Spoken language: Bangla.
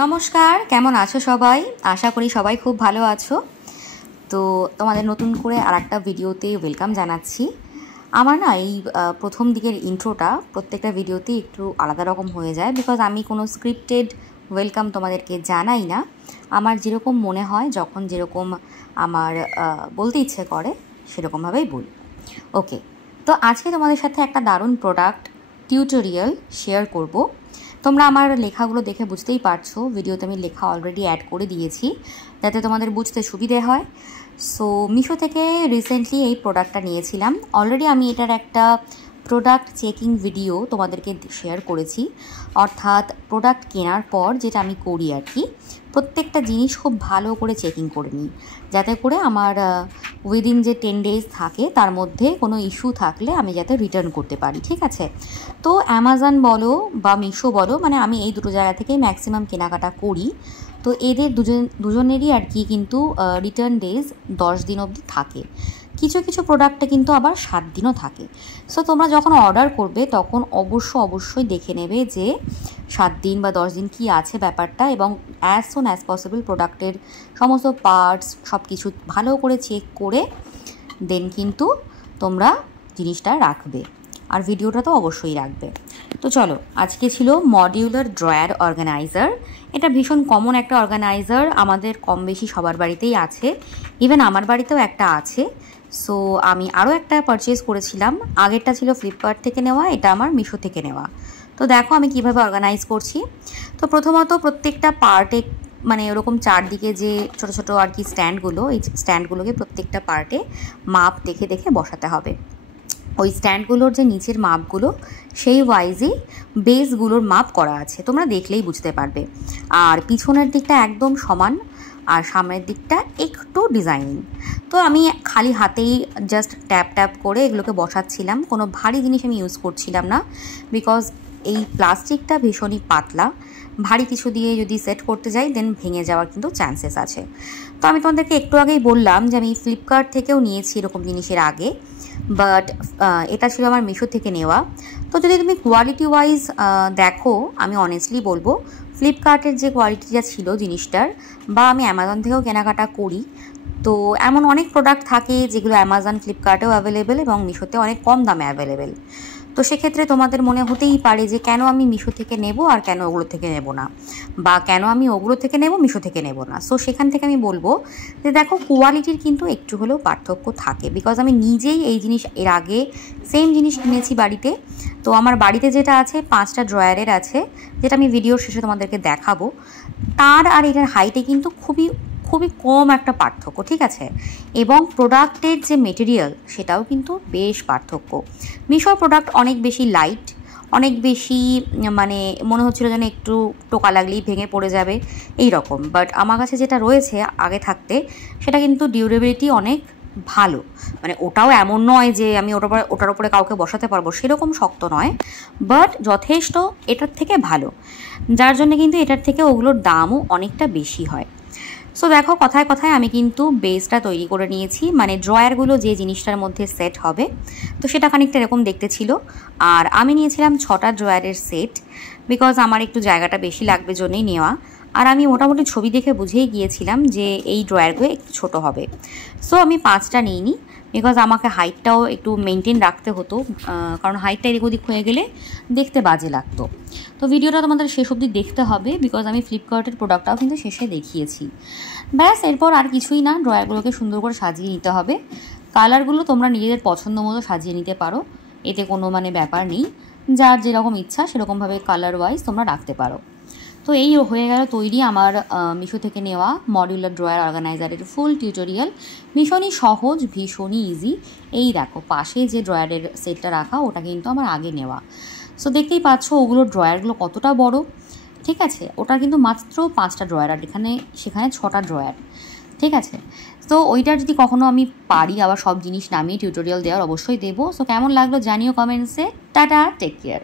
নমস্কার, কেমন আছো সবাই? আশা করি সবাই খুব ভালো আছো। তো তোমাদের নতুন করে আরেকটা ভিডিওতে ওয়েলকাম জানাচ্ছি। আমার না এই প্রথম দিকের ইন্ট্রোটা প্রত্যেকটা ভিডিওতেই একটু আলাদা রকম হয়ে যায়, বিকজ আমি কোনো স্ক্রিপ্টেড ওয়েলকাম তোমাদেরকে জানাই না। আমার যেরকম মনে হয়, যখন যেরকম আমার বলতে ইচ্ছে করে সেরকমভাবেই বলি। ওকে, তো আজকে তোমাদের সাথে একটা দারুণ প্রোডাক্ট টিউটোরিয়াল শেয়ার করব। তোমরা আমার লেখাগুলো দেখে বুঝতেই পারছো, ভিডিওতে আমি লেখা অলরেডি অ্যাড করে দিয়েছি যাতে তোমাদের বুঝতে সুবিধে হয়। সো মিশো থেকে রিসেন্টলি এই প্রোডাক্টটা নিয়েছিলাম। অলরেডি আমি এটার একটা প্রোডাক্ট চেকিং ভিডিও তোমাদেরকে শেয়ার করেছি, অর্থাৎ প্রোডাক্ট কেনার পর যেটা আমি করি আর কি, প্রত্যেকটা জিনিস খুব ভালো করে চেকিং করে নিই, যাতে করে আমার উইদিন যে 10 days থাকে তার মধ্যে কোনো ইস্যু থাকলে আমি যাতে রিটার্ন করতে পারি। ঠিক আছে, তো অ্যামাজন বলো বা মিশো বলো, মানে আমি এই দুটো জায়গা থেকেই ম্যাক্সিমাম কেনাকাটা করি। তো এদের দুজনেরই আর কি কিন্তু রিটার্ন ডেজ 10 দিন অবধি থাকে। কিছু কিছু প্রোডাক্টে কিন্তু আবার 7 দিনও থাকে। সো তোমরা যখন অর্ডার করবে তখন অবশ্যই দেখে নেবে যে 7 দিন বা 10 দিন কী আছে ব্যাপারটা, এবং অ্যাজ সুন অ্যাজ পসিবল প্রোডাক্টের সমস্ত পার্টস সব কিছু ভালো করে চেক করে দেন কিন্তু তোমরা জিনিসটা রাখবে, আর ভিডিওটা তো অবশ্যই রাখবে। তো চলো, আজকে ছিল মডিউলার ড্রয়ার অর্গানাইজার। এটা ভীষণ কমন একটা অর্গানাইজার, আমাদের কম বেশি সবার বাড়িতেই আছে, ইভেন আমার বাড়িতেও একটা আছে। সো আমি আরও একটা পারচেজ করেছিলাম, আগেরটা ছিল ফ্লিপকার্ট থেকে নেওয়া, এটা আমার মিশো থেকে নেওয়া। তো দেখো আমি কিভাবে অর্গানাইজ করছি। তো প্রথমত প্রত্যেকটা পার্টে, মানে ওরকম চারদিকে যে ছোট ছোট আর কি স্ট্যান্ডগুলো, এই স্ট্যান্ডগুলোকে প্রত্যেকটা পার্টে মাপ দেখে দেখে বসাতে হবে। ওই স্ট্যান্ডগুলোর যে নিচের মাপগুলো সেই ওয়াইজই বেসগুলোর মাপ করা আছে, তোমরা দেখলেই বুঝতে পারবে। আর পিছনের দিকটা একদম সমান, আর সামনের দিকটা একটু ডিজাইনিং। তো আমি খালি হাতেই জাস্ট ট্যাপ ট্যাপ করে এগুলোকে বসাচ্ছিলাম, কোনো ভারী জিনিস আমি ইউজ করছিলাম না, বিকজ এই প্লাস্টিকটা ভীষণই পাতলা, ভারী কিছু দিয়ে যদি সেট করতে যাই দেন ভেঙে যাওয়ার কিন্তু চান্সেস আছে। তো আমি তোমাদেরকে একটু আগেই বললাম যে আমি ফ্লিপকার্ট থেকেও নিয়েছি এরকম জিনিসের আগে, বাট এটা ছিল আমার মিশো থেকে নেওয়া। তো যদি তুমি কোয়ালিটি ওয়াইজ দেখো, আমি অনেস্টলি বলবো ফ্লিপকার্টের যে কোয়ালিটিটা ছিল জিনিসটার, বা আমি অ্যামাজন থেকেও কেনাকাটা করি, তো এমন অনেক প্রোডাক্ট থাকে যেগুলো অ্যামাজন ফ্লিপকার্টেও অ্যাভেলেবেল এবং মিশোতে অনেক কম দামে অ্যাভেলেবেল। তো সেক্ষেত্রে তোমাদের মনে হতেই পারে যে কেন আমি মিশো থেকে নেব আর কেন ওগুলো থেকে নেব না, বা কেন আমি ওগুলো থেকে নেব মিশো থেকে নেব না। সো সেখান থেকে আমি বলবো যে দেখো, কোয়ালিটির কিন্তু একটু হলেও পার্থক্য থাকে, বিকজ আমি নিজেই এই জিনিস এর আগে সেম জিনিস কিনেছি বাড়িতে। তো আমার বাড়িতে যেটা আছে 5টা ড্রয়ারের আছে, যেটা আমি ভিডিওর শেষে তোমাদেরকে দেখাবো, তার আর এটার হাইটে কিন্তু খুবই কম একটা পার্থক্য। ঠিক আছে, এবং প্রোডাক্টের যে মেটেরিয়াল সেটাও কিন্তু বেশ পার্থক্য। মিশোর প্রোডাক্ট অনেক বেশি লাইট, অনেক বেশি, মানে মনে হচ্ছিল যেন একটু টোকা লাগলেই ভেঙে পড়ে যাবে এই রকম। বাট আমার কাছে যেটা রয়েছে আগে থাকতে, সেটা কিন্তু ডিউরেবিলিটি অনেক ভালো, মানে ওটাও এমন নয় যে আমি ওটার উপরে কাউকে বসাতে পারবো সেরকম শক্ত নয়, বাট যথেষ্ট এটার থেকে ভালো, যার জন্য কিন্তু এটার থেকে ওগুলোর দামও অনেকটা বেশি হয়। সো দেখো, কথায় কথায় আমি কিন্তু বেসটা তৈরি করে নিয়েছি, মানে ড্রয়ারগুলো যে জিনিসটার মধ্যে সেট হবে, তো সেটা খানিকটা এরকম দেখতে ছিল। আর আমি নিয়েছিলাম 6টা ড্রয়ারের সেট, বিকজ আমার একটু জায়গাটা বেশি লাগবে জন্যই নেওয়া। আর আমি মোটামুটি ছবি দেখে বুঝেই গিয়েছিলাম যে এই ড্রয়ারগুলো একটু ছোটো হবে। সো আমি 5টা নিইনি, বিকজ আমাকে হাইটটাও একটু মেনটেন রাখতে হতো, কারণ হাইটটা এদিক ওদিক হয়ে গেলে দেখতে বাজে লাগতো। তো ভিডিওটা তোমাদের শেষ অবধি দেখতে হবে, বিকজ আমি ফ্লিপকার্টের প্রোডাক্টটাও কিন্তু শেষে দেখিয়েছি। ব্যাস, এরপর আর কিছুই না, ড্রয়ারগুলোকে সুন্দর করে সাজিয়ে নিতে হবে। কালারগুলো তোমরা নিজেদের পছন্দ মতো সাজিয়ে নিতে পারো, এতে কোনো মানে ব্যাপার নেই, যার যেরকম ইচ্ছা সেরকমভাবে কালার ওয়াইজ তোমরা রাখতে পারো। তো এই হয়ে গেল তৈরি আমার মিশো থেকে নেওয়া মডিউলার ড্রয়ার অর্গানাইজারের ফুল টিউটোরিয়াল। ভীষণই সহজ, ভীষণই ইজি। এই দেখো, পাশে যে ড্রয়ারের সেটটা রাখা ওটা কিন্তু আমার আগে নেওয়া। সো দেখতেই পাচ্ছ ওগুলোর ড্রয়ারগুলো কতটা বড়। ঠিক আছে, ওটা কিন্তু মাত্র 5টা ড্রয়ার, আর সেখানে 6টা ড্রয়ার। ঠিক আছে, তো ওইটার যদি কখনো আমি পারি আবার সব জিনিস নামিয়ে টিউটোরিয়াল দেওয়ার, অবশ্যই দেবো। সো কেমন লাগলো জানিও কমেন্টসে। Tata, take care.